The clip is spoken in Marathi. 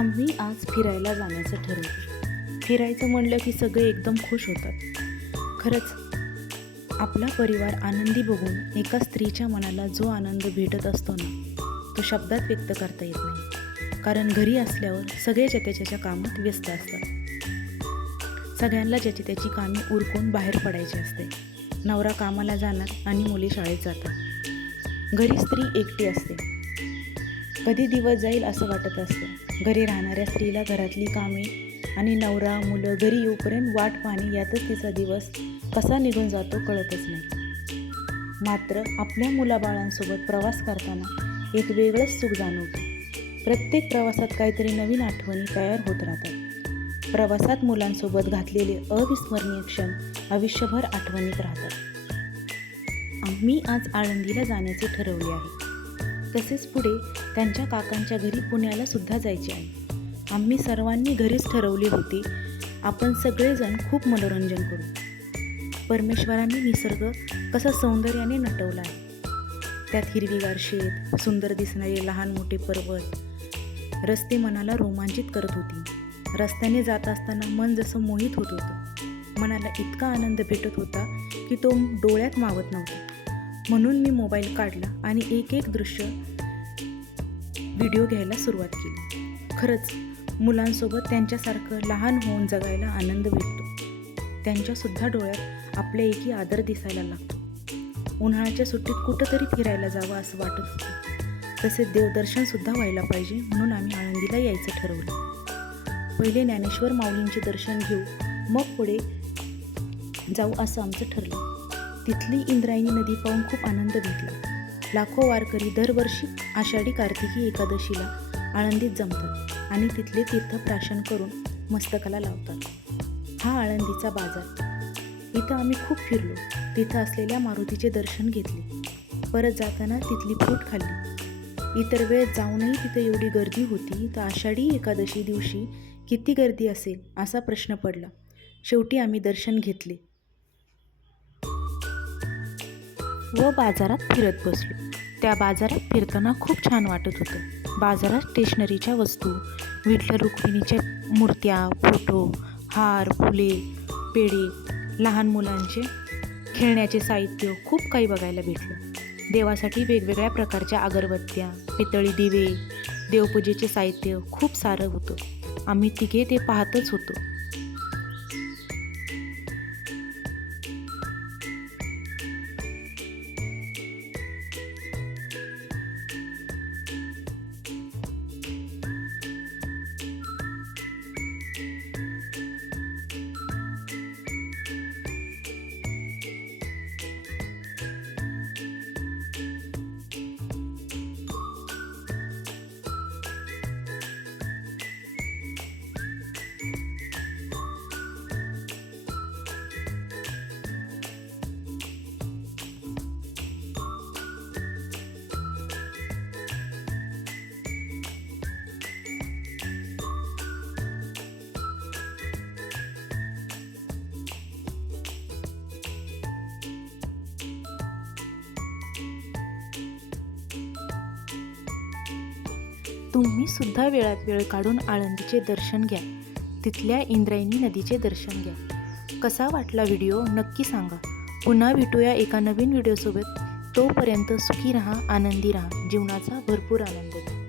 आम्ही आज फिरायला जाण्याचं ठरवलं. फिरायचं म्हणलं की सगळे एकदम खुश होतात. खरंच आपला परिवार आनंदी बघून एका स्त्रीच्या मनाला जो आनंद भेटत असतो ना, तो शब्दात व्यक्त करता येत नाही. कारण घरी असल्यावर सगळे ज्याच्या त्याच्या कामात व्यस्त असतात. सगळ्यांना ज्याची त्याची कामे उरकून बाहेर पडायची असते. नवरा कामाला जाणार आणि मुली शाळेत जातात. घरी स्त्री एकटी असते. कधी दिवस जाईल असं वाटत असतं. घरी राहणाऱ्या स्त्रीला घरातली कामे आणि नवरा मुलं घरी येऊपर्यंत वाट पाहणे यातच तिचा दिवस कसा निघून जातो कळतच नाही. मात्र आपल्या मुलाबाळांसोबत प्रवास करताना एक वेगळंच सुख जाणवतं. प्रत्येक प्रवासात काहीतरी नवीन आठवणी तयार होत राहतात. प्रवासात मुलांसोबत घातलेले अविस्मरणीय क्षण आयुष्यभर आठवणीत राहतात. आम्ही आज आळंदीला जाण्याचे ठरवले आहे. तसेच पुढे त्यांच्या काकांच्या घरी पुण्याला सुद्धा जायचे आहे. आम्ही सर्वांनी घरीच ठरवले होते, आपण सगळेजण खूप मनोरंजन करू. परमेश्वराने निसर्ग कसा सौंदर्याने नटवला आहे. त्यात हिरवीगार शेत, सुंदर दिसणारे लहान मोठे पर्वत, रस्ते मनाला रोमांचित करत होती. रस्त्याने जात असताना मन जसं मोहित होत होतं. मनाला इतका आनंद भेटत होता की तो डोळ्यात मावत नव्हता. म्हणून मी मोबाईल काढला आणि एक एक दृश्य व्हिडिओ घ्यायला सुरुवात केली. खरंच मुलांसोबत त्यांच्यासारखं लहान होऊन जगायला आनंद भेटतो. त्यांच्यासुद्धा डोळ्यात आपल्या एकी आदर दिसायला लागतो. उन्हाळ्याच्या सुट्टीत कुठंतरी फिरायला जावं असं वाटत होतं. तसेच देवदर्शनसुद्धा व्हायला पाहिजे म्हणून आम्ही आळंदीला यायचं ठरवलं. पहिले ज्ञानेश्वर माऊलींचे दर्शन घेऊ, मग पुढे जाऊ असं आमचं ठरलं. तिथली इंद्रायणी नदी पाहून खूप आनंद भेटला. लाखो वारकरी दरवर्षी आषाढी कार्तिकी एकादशीला आळंदीत जमतात आणि तिथले तीर्थप्राशन करून मस्तकाला लावतात. हा आळंदीचा बाजार. इथं आम्ही खूप फिरलो. तिथं असलेल्या मारुतीचे दर्शन घेतले. परत जाताना तिथली फ्रूट खाल्ली. इतर वेळेस जाऊनही तिथं एवढी गर्दी होती, तर आषाढी एकादशी दिवशी किती गर्दी असेल असा प्रश्न पडला. शेवटी आम्ही दर्शन घेतले व बाजारात फिरत बसलो. त्या बाजारात फिरताना खूप छान वाटत होतं. बाजारात स्टेशनरीच्या वस्तू, विठ्ठल रुक्मिणीच्या मूर्त्या, फोटो, हार, फुले, पेढे, लहान मुलांचे खेळण्याचे साहित्य खूप काही बघायला भेटलं. देवासाठी वेगवेगळ्या प्रकारच्या अगरबत्त्या, पितळी दिवे, देवपूजेचे साहित्य खूप सारं होतं. आम्ही तिघे ते पाहतच होतो. तुम्ही सुद्धा वेळात वेळ काढून आळंदीचे दर्शन घ्या. तिथल्या इंद्रायणी नदीचे दर्शन घ्या. कसा वाटला व्हिडिओ नक्की सांगा. पुन्हा भेटूया एका नवीन व्हिडिओसोबत. तोपर्यंत सुखी राहा, आनंदी राहा. जीवनाचा भरपूर आनंद घ्या.